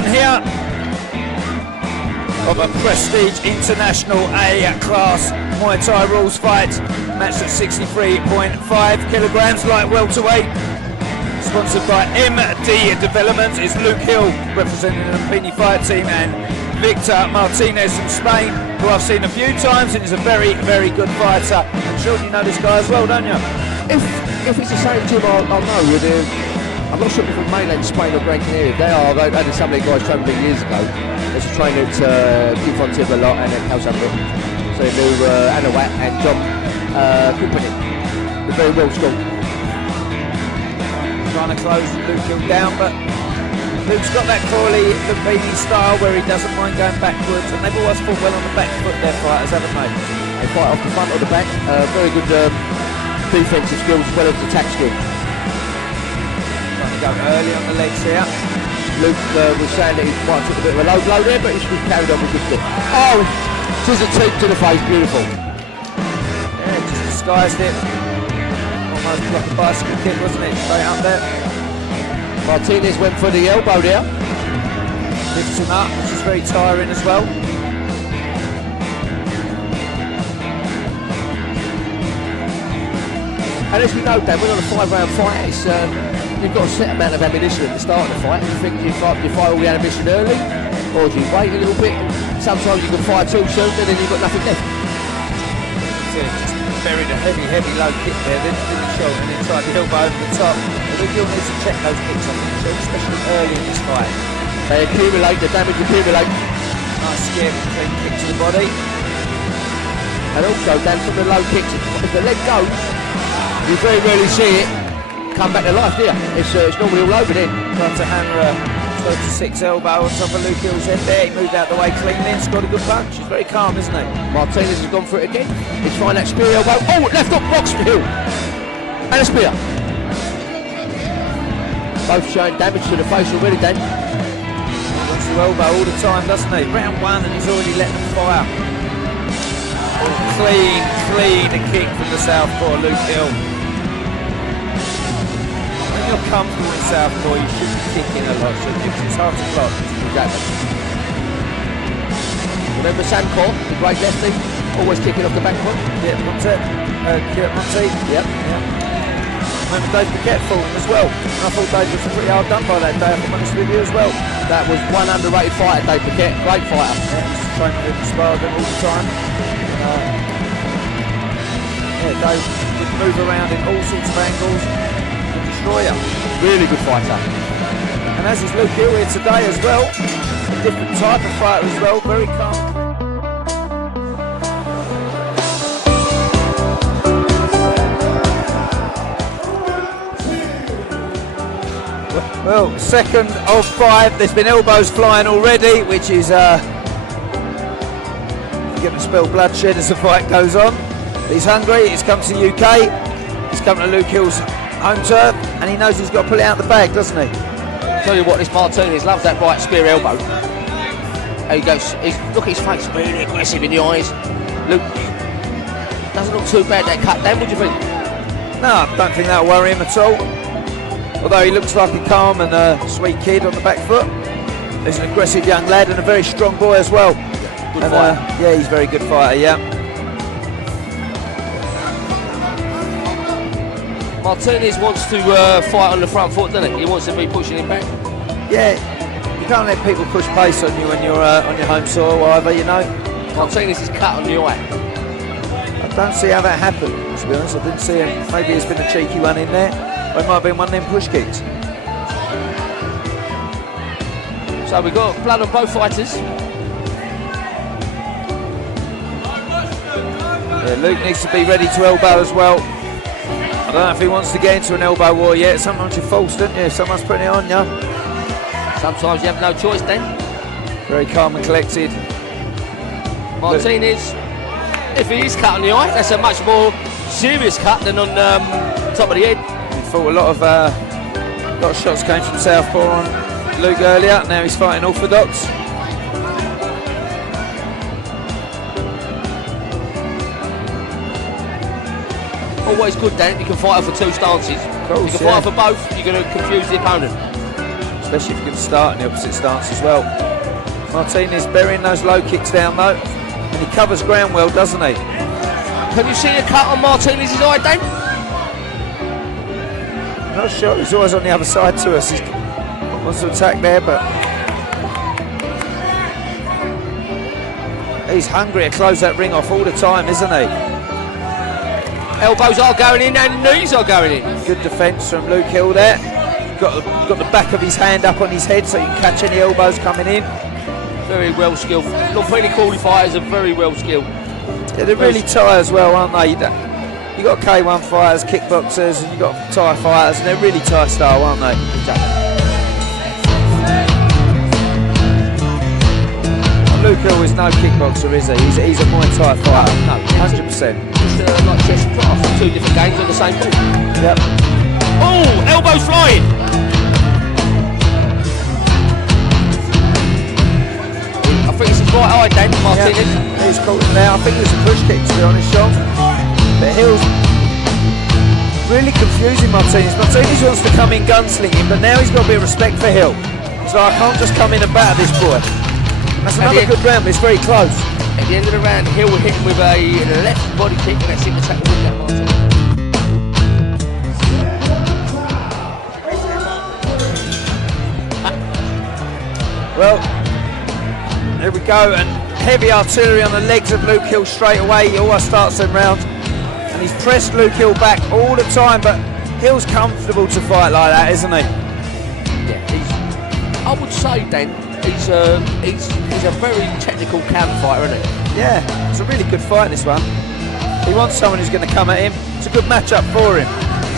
one here of a Prestige International A class Muay Thai rules fight, matched at 63.5 kilograms, light welterweight. Sponsored by MD Development is Luke Hill, representing the Lumpinee fight team, and Victor Martinez from Spain, who I've seen a few times and is a very, very good fighter. I'm sure you know this guy as well, don't you? If it's the same gym, I'll know. I'm not sure if it's mainland Spain or Gran Canaria. They had some of the guys trained me years ago. There's a trainer at Junto a lot and at KHAO. So they knew Anawat and John Company. They're very well schooled. Trying to close Luke Hill down, but Luke's got that Crawley Lumpinee style where he doesn't mind going backwards, and they've always fought well on the back foot, their fighters, haven't they? They fight off the front or the back. Very good defensive skills as well as attack skills. Trying to go early on the legs here. Luke was saying that he might have took a bit of a low blow there, but he's carried on with good foot. Oh, scissor teep to the face, beautiful. Yeah, just disguised it. Almost like a bicycle kick, wasn't it? Straight up there. Martinez went for the elbow there. Lifts him up, which is very tiring as well. And as we know, Dan, we're on a 5-round fight. It's, you've got a set amount of ammunition at the start of the fight. You think you fire all the ammunition early, or do you wait a little bit? Sometimes you can fire too soon, and then you've got nothing left. Just buried a heavy low kick there, then to the shoulder, and then tried the elbow over the top. Luke Hill needs to check those kicks, I think, especially early in this fight. They accumulate, the damage accumulates. Nice scary clean kick to the body. And also, Dan, from the low kicks, if the leg goes, you very rarely see it come back to life, do you? It's normally all over then. Tried to hammer a 36 elbow on top of Luke Hill's head there. He moved out the way cleanly and scored a good punch. He's very calm, isn't he? Martinez has gone for it again. He's trying that spear elbow. Oh, left hook blocks for Hill. And a spear. Both showing damage to the face already, Dan. He wants to elbow all the time, doesn't he? Round one and he's already let them fire. Clean kick from the southpaw, Luke Hill. When you're comfortable in southpaw, you should be kicking a lot, shouldn't you? It's hard to block. Exactly. Remember Sanko, the great lefty, always kicking off the back foot? Yeah, Monte. Yep. Remember Dave Paquette fought him as well. And I thought Dave was pretty hard done by that day, if I'm honest with you as well. That was one underrated fighter, Dave Paquette, great fighter. Yeah, he's training with him, sparred him all the time. Yeah, Dave would move around in all sorts of angles and destroy you. Really good fighter. And as is Luke Hill here today as well, a different type of fighter as well, very calm. Well, second of 5, there's been elbows flying already, which is going to spell bloodshed as the fight goes on. He's hungry, he's come to the UK, he's come to Luke Hill's home turf, and he knows he's got to pull it out the bag, doesn't he? Tell you what, this Martinez loves that right spear elbow. There he goes, look at his face, really aggressive in the eyes. Luke, doesn't look too bad, that cut down, what do you think? No, I don't think that'll worry him at all. Although he looks like a calm and sweet kid on the back foot. He's an aggressive young lad and a very strong boy as well. Good fighter. Yeah, he's a very good fighter, yeah. Martinez wants to fight on the front foot, doesn't he? He wants to be pushing him back. Yeah, you can't let people push pace on you when you're on your home soil either, you know. Martinez is cut on the eye. I don't see how that happened, to be honest. I didn't see him. Maybe there's been a cheeky one in there. Or it might have been one of them push kicks. So we've got blood on both fighters. Yeah, Luke needs to be ready to elbow as well. I don't know if he wants to get into an elbow war yet. Sometimes you're false, don't you? Someone's putting it on you. Sometimes you have no choice then. Very calm and collected. Martinez, if he is cut on the eye, that's a much more serious cut than on top of the head. He thought a lot of shots came from southpaw on Luke earlier. Now he's fighting orthodox. Always good, Dan. You can fight for two stances. Course, you can fight for both. You're going to confuse the opponent. especially if you can start in the opposite stance as well. Martinez burying those low kicks down though, and he covers ground well, doesn't he? Can you see a cut on Martinez's eye, Dan? I'm not sure, he's always on the other side to us. He wants to attack there, but he's hungry to close that ring off all the time, isn't he? Elbows are going in and knees are going in. Good defence from Luke Hill there. Got the back of his hand up on his head so you can catch any elbows coming in. Very well skilled. LUMPINEE Crawley fighters are very well skilled. Yeah, they're really Thai as well, aren't they? You got K1 fighters, kickboxers, and you got Thai fighters, and they're really Thai style, aren't they? Exactly. Luke Hill is no kickboxer, is he? He's a Muay Thai fighter. No, 100%. Just like chess and class, 2 different games on the same ball. Yep. Oh, elbows flying. I think it's his right eye, Dan, Martinez. Yep. He's caught him there. I think it was a push kick, to be honest, Sean. But Hill's really confusing Martinez. Martinez wants to come in gunslinging, but now he's got a bit of respect for Hill. So I can't just come in and batter this boy. That's another good round, but it's very close. At the end of the round, Hill will hit him with a left body kick, and that's him to take the win that Martinez. Well, there we go, and heavy artillery on the legs of Luke Hill straight away. He always starts them round, and he's pressed Luke Hill back all the time, but Hill's comfortable to fight like that, isn't he? Yeah, I would say, Dan, he's a very technical counter fighter, isn't he? Yeah, it's a really good fight, this one. He wants someone who's going to come at him. It's a good matchup for him.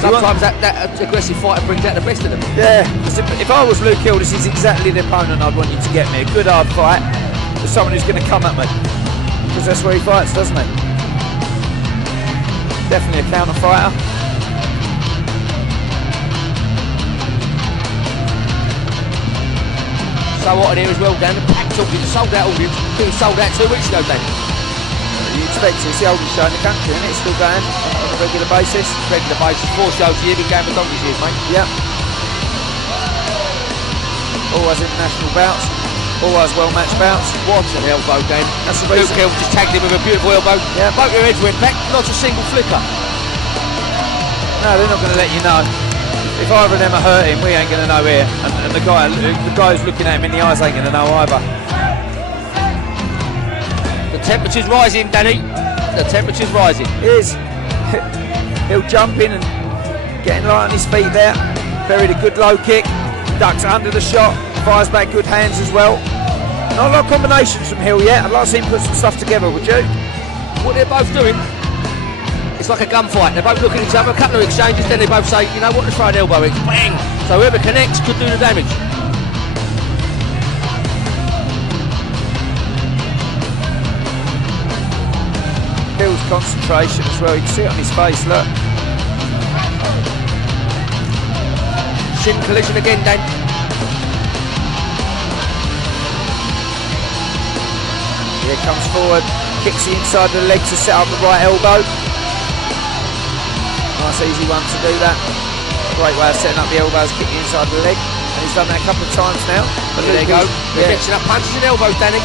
Sometimes that aggressive fighter brings out the best of them. Yeah, if I was Luke Hill, this is exactly the opponent I'd want you to get me. A good hard fight with someone who's going to come at me. Because that's where he fights, doesn't he? Definitely a counter fighter. So what in here as well, Dan, the packed audience, sold out audience. I think it was sold out 2 weeks ago, Dan. You expect it, it's the oldest show in the country, isn't it? It's still going on a regular basis. 4 shows a year, been going for donkey's years, mate. Yep. Always international bouts, always well-matched bouts. What an elbow, Dan. That's the Luke reason. Hill just tagged him with a beautiful elbow. Yeah. Both your heads went back, not a single flicker. No, they're not going to let you know. If either of them are hurting, we ain't going to know here. And the guy who's looking at him in the eyes ain't going to know either. The temperature's rising, Danny. The temperature's rising. It is. He'll jump in and getting light on his feet there. Buried a good low kick. Ducks under the shot. Fires back good hands as well. Not a lot of combinations from Hill yet. I'd like to see him put some stuff together, would you? What they're both doing, it's like a gunfight. They're both looking at each other, a couple of exchanges, then they both say, you know what, let's throw an elbow in. Bang! So whoever connects could do the damage. Hill's concentration as well. You can see it on his face, look. Shin collision again, Dan. Here comes forward, kicks the inside of the leg to set up the right elbow. Nice easy one to do that. Great way of setting up the elbows, kick the inside of the leg. And he's done that a couple of times now. But there you go. They're mixing up punches and elbows, Danny.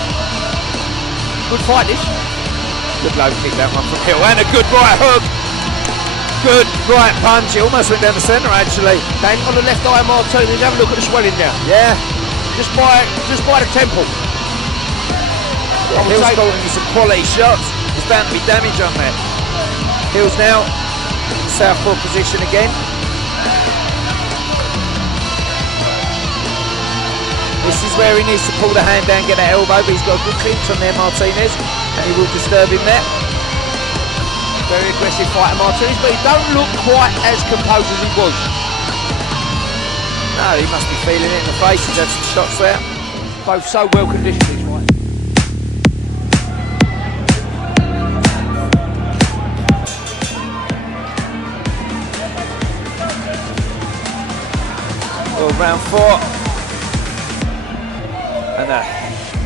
Good fight this. Good low kick that one from Hill. And a good right hook. Good right punch. It almost went down the centre actually. Dan, on the left eye of Martinez, have a look at the swelling now. Yeah. Just by the temple. Yeah, Hill's calling you some quality shots. There's bound to be damage on there. Hill's now in the southpaw position again. This is where he needs to pull the hand down, get that elbow, but he's got a good clinch on there, Martinez, and he will disturb him there. Very aggressive fighter, Martinez, but he don't look quite as composed as he was. No, he must be feeling it in the face. He's had some shots there. Both so well conditioned, these fighters. Well, round 4. And a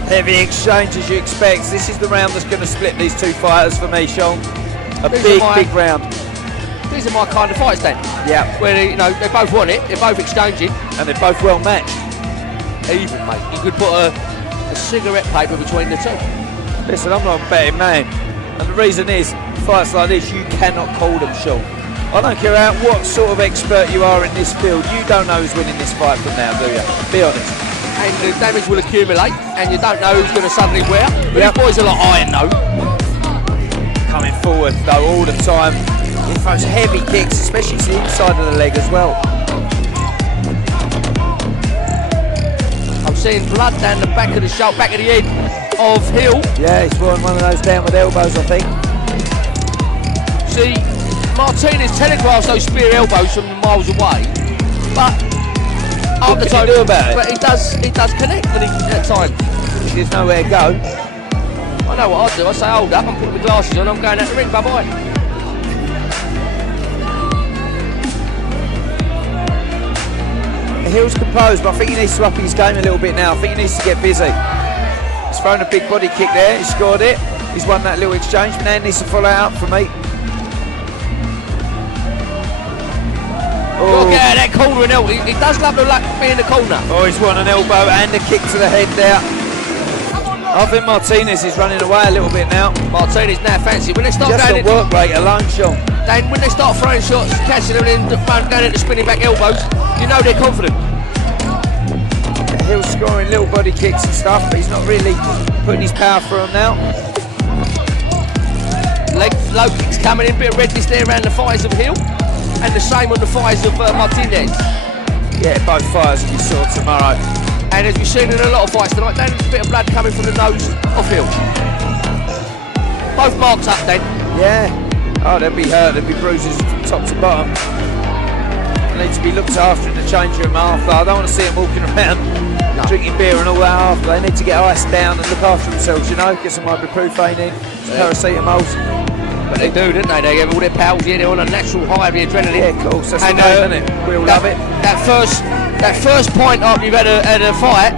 heavy exchange as you expect. This is the round that's going to split these two fighters for me, Sean. A big round. These are my kind of fights, then. Yeah. Where they both want it, they're both exchanging. And they're both well matched. even, mate. You could put a cigarette paper between the two. Listen, I'm not a betting man, and the reason is, fights like this, you cannot call them, Sean. I don't care what sort of expert you are in this field, you don't know who's winning this fight from now, do you? Be honest. And the damage will accumulate, and you don't know who's going to suddenly wear. But these boys are like iron, though. Coming forward, though, all the time. He throws heavy kicks, especially to the inside of the leg as well. I'm seeing blood down the back of the shoulder, back of the head of Hill. Yeah, he's throwing one of those down with elbows, I think. See, Martinez telegraphs those spear elbows from miles away, but what can he do about it? But he does connect at times. There's nowhere to go. I know what I do. I say, hold up, I'm putting my glasses on, I'm going out the ring, bye bye. Hill's composed, but I think he needs to up his game a little bit now. I think he needs to get busy. He's thrown a big body kick there, he scored it. He's won that little exchange, but now he needs to follow out for me. Oh. Look at that corner and elbow. He does love to be in the corner. Oh, he's won an elbow and a kick to the head there. I think Martinez is running away a little bit now. Martinez now fancy. When they start just going the work rate alone, Sean. Then when they start throwing shots, catching them in, going into spinning back elbows, you know they're confident. Hill's scoring little body kicks and stuff, but he's not really putting his power through them now. Leg low kicks coming in, bit of redness there around the thighs of Hill, and the same on the thighs of Martinez. Yeah, both fighters will be sore tomorrow. And as we've seen in a lot of fights tonight, then a bit of blood coming from the nose of Hill. Both marks up then. Yeah. Oh, they'll be hurt, there'll be bruises from top to bottom. They need to be looked after in the change room after. I don't want to see them walking around drinking beer and all that after. They need to get ice down and look after themselves, you know, get some ibuprofen in, some paracetamols. But they do, don't they? They have all their pals here, they're on a natural high of the adrenaline. Yeah, of course, that's the game, isn't it? We all love it. That first point after you've had a fight,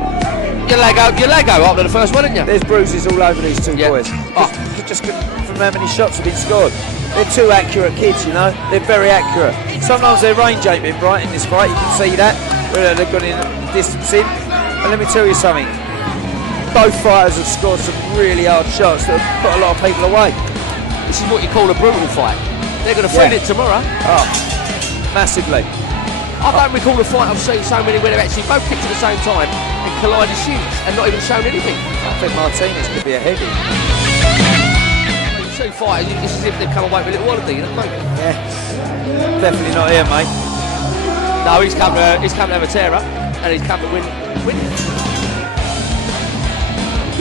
you leg out after the first one, didn't you? There's bruises all over these two boys. Just from how many shots have been scored. They're two accurate kids, you know. They're very accurate. Sometimes their range ain't been right in this fight. You can see that. Where they've got in the distance in. And let me tell you something. Both fighters have scored some really hard shots that have put a lot of people away. This is what you call a brutal fight. They're going to feel it tomorrow. Oh, massively. I don't recall a fight I've seen so many where they've actually both kicked at the same time and collided shins and not even shown anything. I think Martinez could be a heavy. Two fighters, it's as if they've come away with a little holiday, don't they? Yeah, definitely not here, mate. No, he's come to have a tear up, and he's come to win.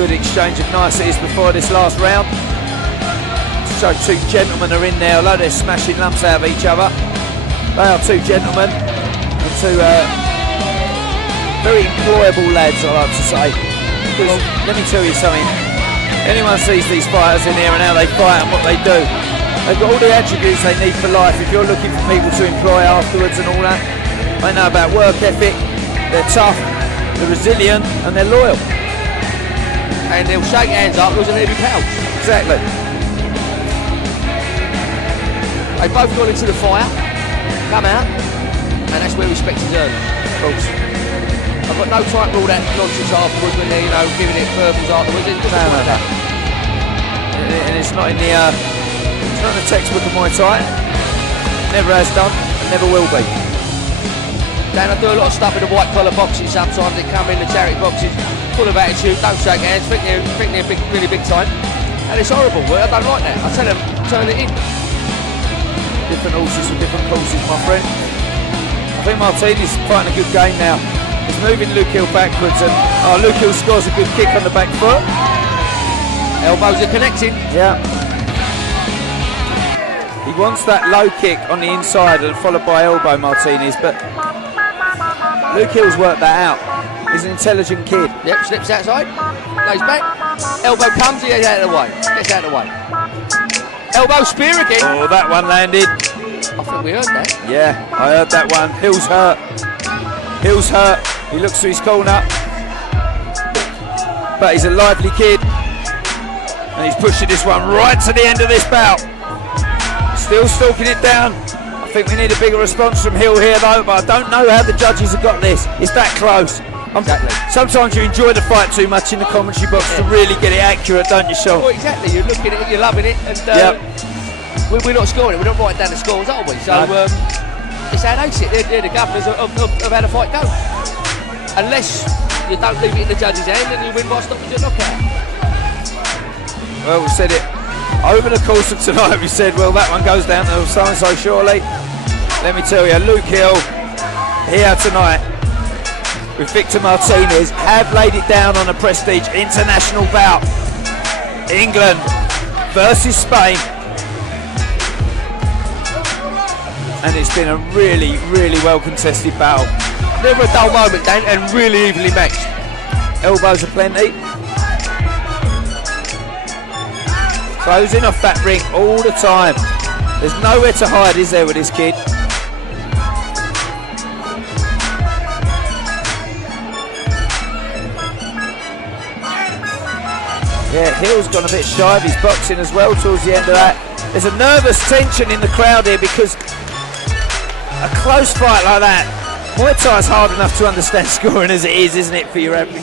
Good exchange of niceties before this last round. So two gentlemen are in there, although they're smashing lumps out of each other. They are two gentlemen, and two very employable lads, I like to say. Because let me tell you something. Anyone sees these fighters in here and how they fight and what they do, they've got all the attributes they need for life. If you're looking for people to employ afterwards and all that, they know about work ethic, they're tough, they're resilient, and they're loyal. And they'll shake hands afterwards and they'll be pals. Exactly. They've both gone into the fire, come out, and that's where respect is earned. Of course. I've got no time for all that nonsense afterwards when they're, you know, giving it verbals afterwards. It's just no. And it's not in the textbook of Muay Thai. Never has done, and never will be. Dan, I do a lot of stuff in the white collar boxing sometimes. They come in the charity boxes full of attitude, don't shake hands, think they're big, really big time. And it's horrible. Well, I don't like that. I tell them, turn it in. Different horses for different courses, my friend. I think Martinez is fighting a good game now. He's moving Luke Hill backwards, and Luke Hill scores a good kick on the back foot. Elbows are connecting. Yeah. He wants that low kick on the inside and followed by elbow, Martinez, but Luke Hill's worked that out. He's an intelligent kid. Yep, slips outside, lays back, elbow comes, he gets out of the way. Gets out of the way. Elbow spear again. Oh, that one landed. I think we heard that. Yeah, I heard that one. Hill's hurt. Hill's hurt. He looks to his corner. But he's a lively kid. And he's pushing this one right to the end of this bout. Still stalking it down. I think we need a bigger response from Hill here though, but I don't know how the judges have got this. It's that close. Exactly. Sometimes you enjoy the fight too much in the commentary box to really get it accurate, don't you, Sean? Well, exactly. You're looking at it, you're loving it, and we're not scoring it. We're not writing down the scores, are we? So it's how they sit. They're the governors of how the fight goes. Unless you don't leave it in the judge's hand, and you win by stoppage and knockout. Well, we said it over the course of tonight. We said, well, that one goes down to so and so surely. Let me tell you, Luke Hill here tonight with Victor Martinez have laid it down on a prestige international bout. England versus Spain. And it's been a really, really well contested battle. Never a dull moment, Dan, and really evenly matched. Elbows aplenty. Closing off that ring all the time. There's nowhere to hide, is there, with this kid? Yeah, Hill's gone a bit shy of his boxing as well towards the end of that. There's a nervous tension in the crowd here because a close fight like that, Muay Thai is hard enough to understand scoring as it is, isn't it, for your average?